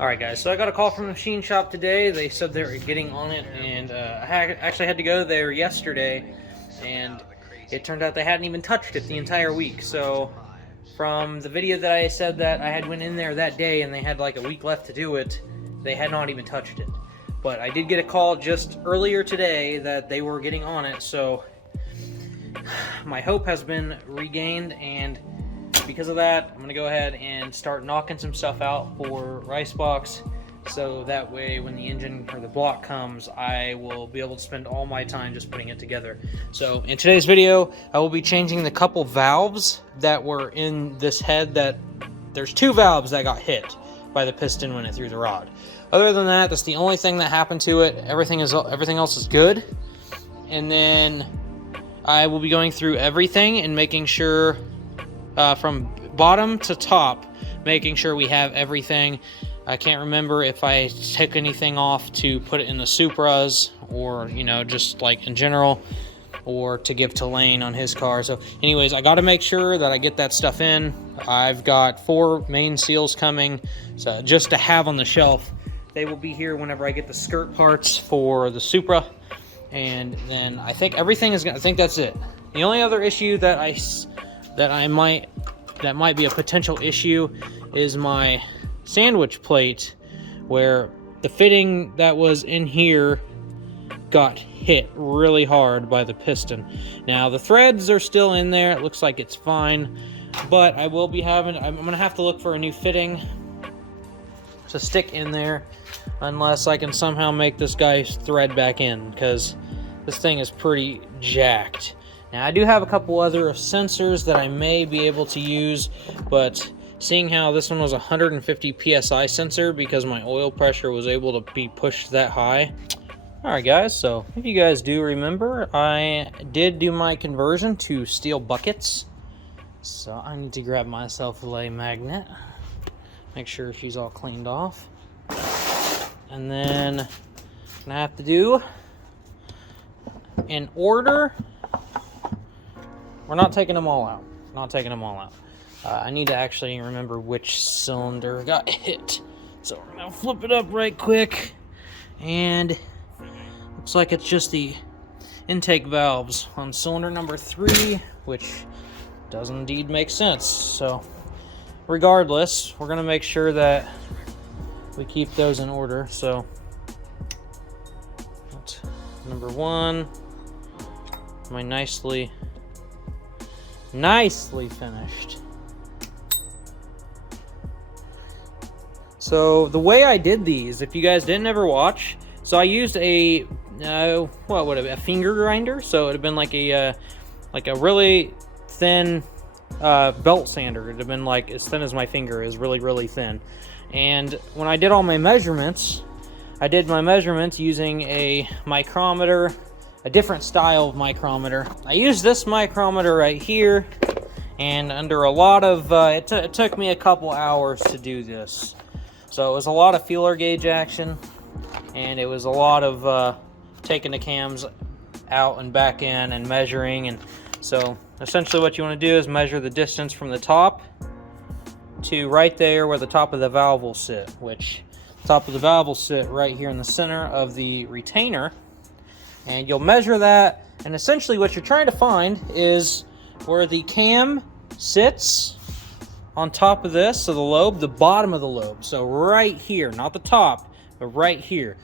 Alright guys, so I got a call from the machine shop today. They said they were getting on it, and I actually had to go there yesterday, and it turned out they hadn't even touched it the entire week. So from the video that I said that I had went in there that day and they had like a week left to do it, they had not even touched it. But I did get a call just earlier today that they were getting on it, so my hope has been regained, and because of that, I'm going to go ahead and start knocking some stuff out for Ricebox, so that way when the engine or the block comes, I will be able to spend all my time just putting it together. So in today's video, I will be changing the couple valves that were in this head. That there's two valves that got hit by the piston when it threw the rod. Other than that, that's the only thing that happened to it. Everything else is good. And then I will be going through everything and making sure from bottom to top, making sure we have everything. I can't remember if I took anything off to put it in the Supras, or just like in general, or to give to Lane on his car. So anyways, I got to make sure that I get that stuff in. I've got 4 main seals coming, so just to have on the shelf. They will be here whenever I get the skirt parts for the Supra, and then I think everything is gonna. I think that's it. The only other issue that might be a potential issue is my sandwich plate, where the fitting that was in here got hit really hard by the piston. Now the threads are still in there. It looks like it's fine, but I'm gonna have to look for a new fitting to stick in there, unless I can somehow make this guy's thread back in, because this thing is pretty jacked. Now I do have a couple other sensors that I may be able to use, but seeing how this one was a 150 psi sensor because my oil pressure was able to be pushed that high. Alright guys, so if you guys do remember, I did do my conversion to steel buckets. So I need to grab myself a lay magnet, make sure she's all cleaned off. And then I'm gonna have to do, in order, we're not taking them all out. I need to actually remember which cylinder got hit. So we're gonna flip it up right quick, and looks like it's just the intake valves on cylinder number 3, which does indeed make sense. So regardless, we're gonna make sure that we keep those in order. So that's number 1, my nicely finished. So the way I did these, if you guys didn't ever watch, so I used a a finger grinder. So it'd have been like a really thin belt sander. It'd have been like as thin as my finger is, really thin. And when I did all my measurements, I did my measurements using a micrometer, a different style of micrometer. I used this micrometer right here, and under a lot of it took me a couple hours to do this. So it was a lot of feeler gauge action, and it was a lot of taking the cams out and back in and measuring. And so essentially what you want to do is measure the distance from the top to right there where the top of the valve will sit, which the top of the valve will sit right here in the center of the retainer. And you'll measure that, and essentially what you're trying to find is where the cam sits on top of this, so the lobe, the bottom of the lobe. So right here, not the top, but right here.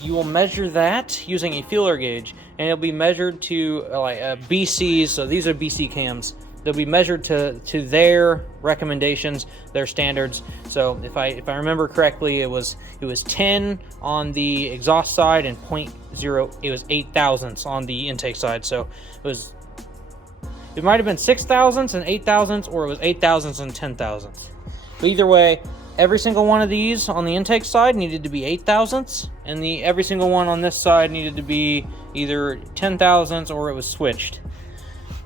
You will measure that using a feeler gauge, and it'll be measured to like BCs. So these are BC cams. They'll be measured to their recommendations, their standards. So if I remember correctly, it was 10 on the exhaust side and 0.0. It was 8 thousandths on the intake side. So it might have been 6 thousandths and 8 thousandths, or it was 8 thousandths and 10 thousandths. But either way, every single one of these on the intake side needed to be 8 thousandths, and every single one on this side needed to be either 10 thousandths or it was switched.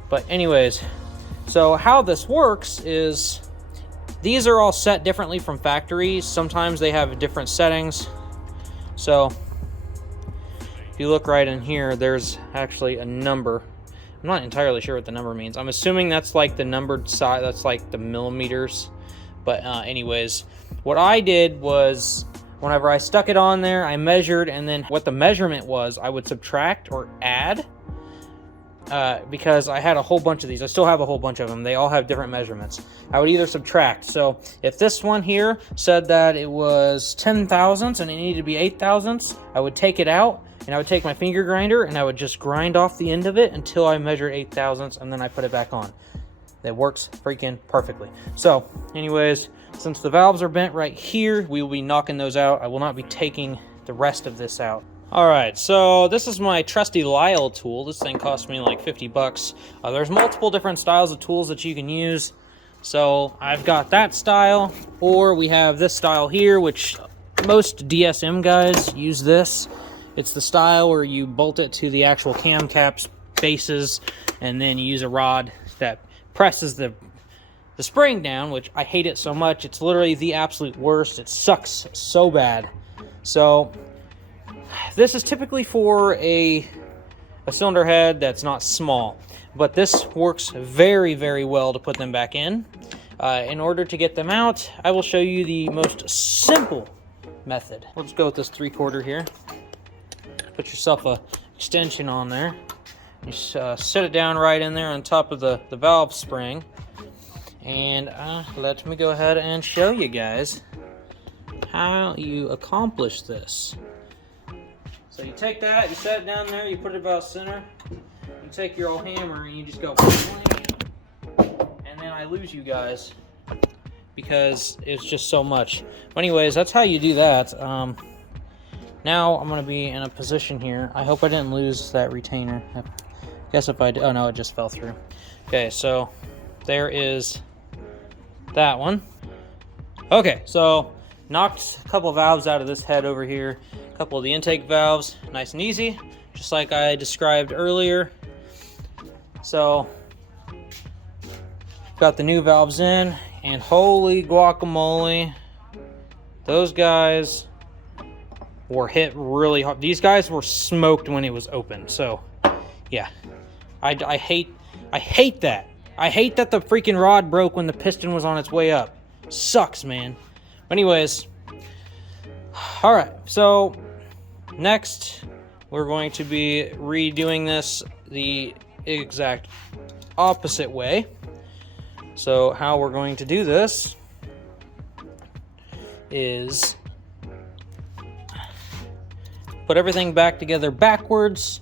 But anyways, so how this works is these are all set differently from factory. Sometimes they have different settings. So if you look right in here, there's actually a number. I'm not entirely sure what the number means. I'm assuming that's like the numbered side, that's like the millimeters. But anyways, what I did was, whenever I stuck it on there, I measured, and then what the measurement was, I would subtract or add, because I had a whole bunch of these. I still have a whole bunch of them. They all have different measurements. I would either subtract. So if this one here said that it was 10 thousandths and it needed to be 8 thousandths, I would take it out, and I would take my finger grinder and I would just grind off the end of it until I measured 8 thousandths, and then I put it back on. That works freaking perfectly. So anyways, since the valves are bent right here, we will be knocking those out. I will not be taking the rest of this out. All right, so this is my trusty Tial tool. This thing cost me like 50 bucks. There's multiple different styles of tools that you can use. So I've got that style, or we have this style here, which most DSM guys use this. It's the style where you bolt it to the actual cam caps bases, and then you use a rod that presses the spring down, which I hate it so much. It's literally the absolute worst. It sucks so bad. So this is typically for a cylinder head that's not small, but this works very, very well to put them back in. In order to get them out, I will show you the most simple method. We'll just go with this 3/4 here. Put yourself a extension on there. You set it down right in there on top of the valve spring. And let me go ahead and show you guys how you accomplish this. So you take that, you set it down there, you put it about center. You take your old hammer and you just go, and then I lose you guys because it's just so much. But anyways, that's how you do that. Now I'm going to be in a position here. I hope I didn't lose that retainer. I guess if I did, oh no, it just fell through. Okay, so there is that one. Okay, so knocked a couple of valves out of this head over here. A couple of the intake valves, nice and easy, just like I described earlier. So got the new valves in, and holy guacamole, those guys were hit really hard. These guys were smoked when it was open. So yeah, I hate that. I hate that the freaking rod broke when the piston was on its way up. Sucks, man. But anyways, all right, so next we're going to be redoing this the exact opposite way. So how we're going to do this is put everything back together backwards.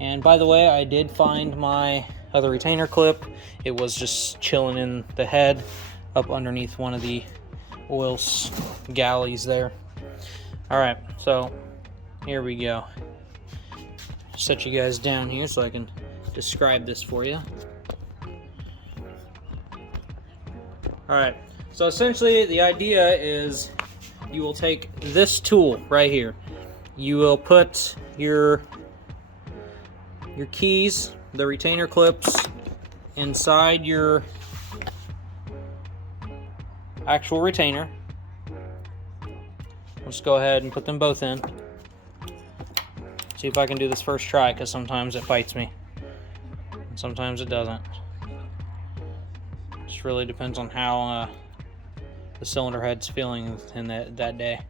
And by the way, I did find my other retainer clip. It was just chilling in the head up underneath one of the oil galleys there. All right, so here we go. Set you guys down here so I can describe this for you. All right, so essentially the idea is you will take this tool right here. You will put your keys, the retainer clips, inside your actual retainer. Let's go ahead and put them both in. See if I can do this first try, because sometimes it bites me and sometimes it doesn't. Just really depends on how the cylinder head's feeling in that day.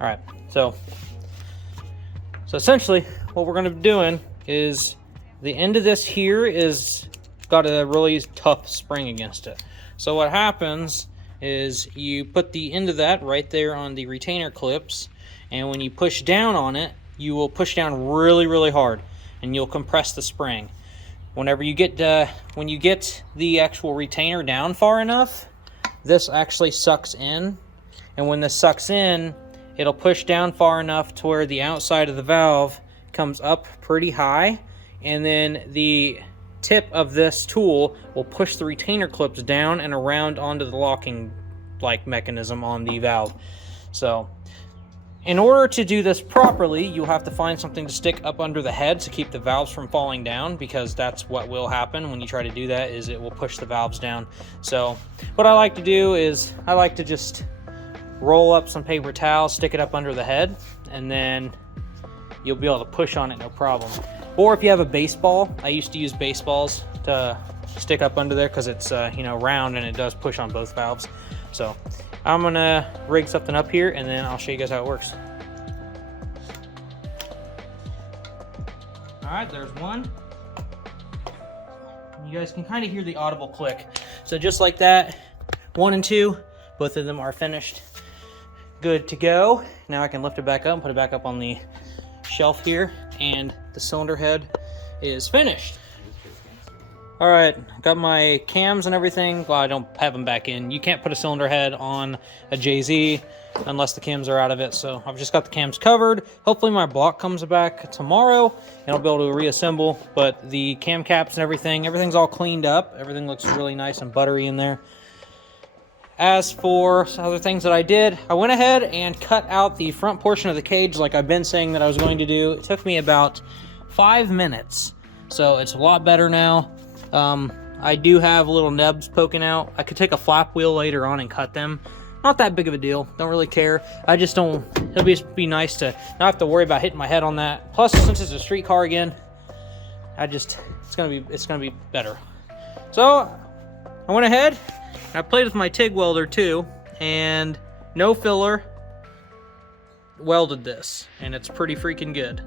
All right, so essentially what we're going to be doing is the end of this here is got a really tough spring against it. So what happens is you put the end of that right there on the retainer clips, and when you push down on it, you will push down really, really hard, and you'll compress the spring. Whenever you get when you get the actual retainer down far enough, this actually sucks in, and when this sucks in, it'll push down far enough to where the outside of the valve comes up pretty high, and then the tip of this tool will push the retainer clips down and around onto the locking mechanism on the valve. So in order to do this properly, you'll have to find something to stick up under the head to keep the valves from falling down, because that's what will happen when you try to do that, is it will push the valves down. So what I like to do is I like to just roll up some paper towel, stick it up under the head, and then you'll be able to push on it no problem. Or if you have a baseball, I used to use baseballs to stick up under there because it's round and it does push on both valves. So I'm gonna rig something up here and then I'll show you guys how it works. All right, there's one. You guys can kind of hear the audible click. So just like that, 1 and 2, both of them are finished. Good to go. Now I can lift it back up and put it back up on the shelf here, and the cylinder head is finished. All right, got my cams and everything. Well, I don't have them back in. You can't put a cylinder head on a JZ unless the cams are out of it. So I've just got the cams covered. Hopefully my block comes back tomorrow and I'll be able to reassemble. But the cam caps and everything's all cleaned up. Everything looks really nice and buttery in there. As for other things that I did, I went ahead and cut out the front portion of the cage like I've been saying that I was going to do. It took me about 5 minutes. So it's a lot better now. I do have little nubs poking out. I could take a flap wheel later on and cut them. Not that big of a deal. Don't really care. I just don't. It'll be nice to not have to worry about hitting my head on that. Plus, since it's a street car again, it's gonna be better. So I went ahead. I played with my TIG welder too, and no filler. Welded this, and it's pretty freaking good.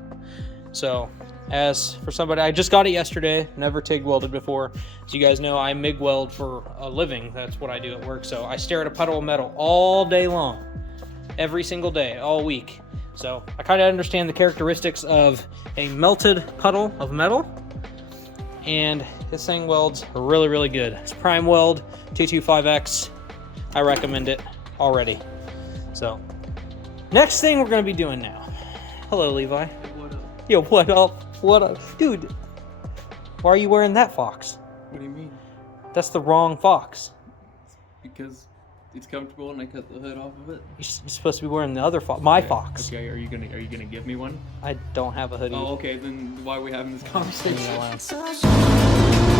So. As for somebody, I just got it yesterday, never TIG welded before. As you guys know, I MIG weld for a living. That's what I do at work. So I stare at a puddle of metal all day long, every single day, all week. So I kind of understand the characteristics of a melted puddle of metal. And this thing welds really, really good. It's Prime Weld 225X. I recommend it already. So next thing we're going to be doing now. Hello, Levi. What up? Yo, what up? What up? Dude, why are you wearing that fox? What do you mean? That's the wrong fox. Because it's comfortable and I cut the hood off of it. You're supposed to be wearing the other fox, my Okay. fox. Okay, are you gonna give me one? I don't have a hoodie. Oh, okay, then why are we having this conversation? Leave me alone.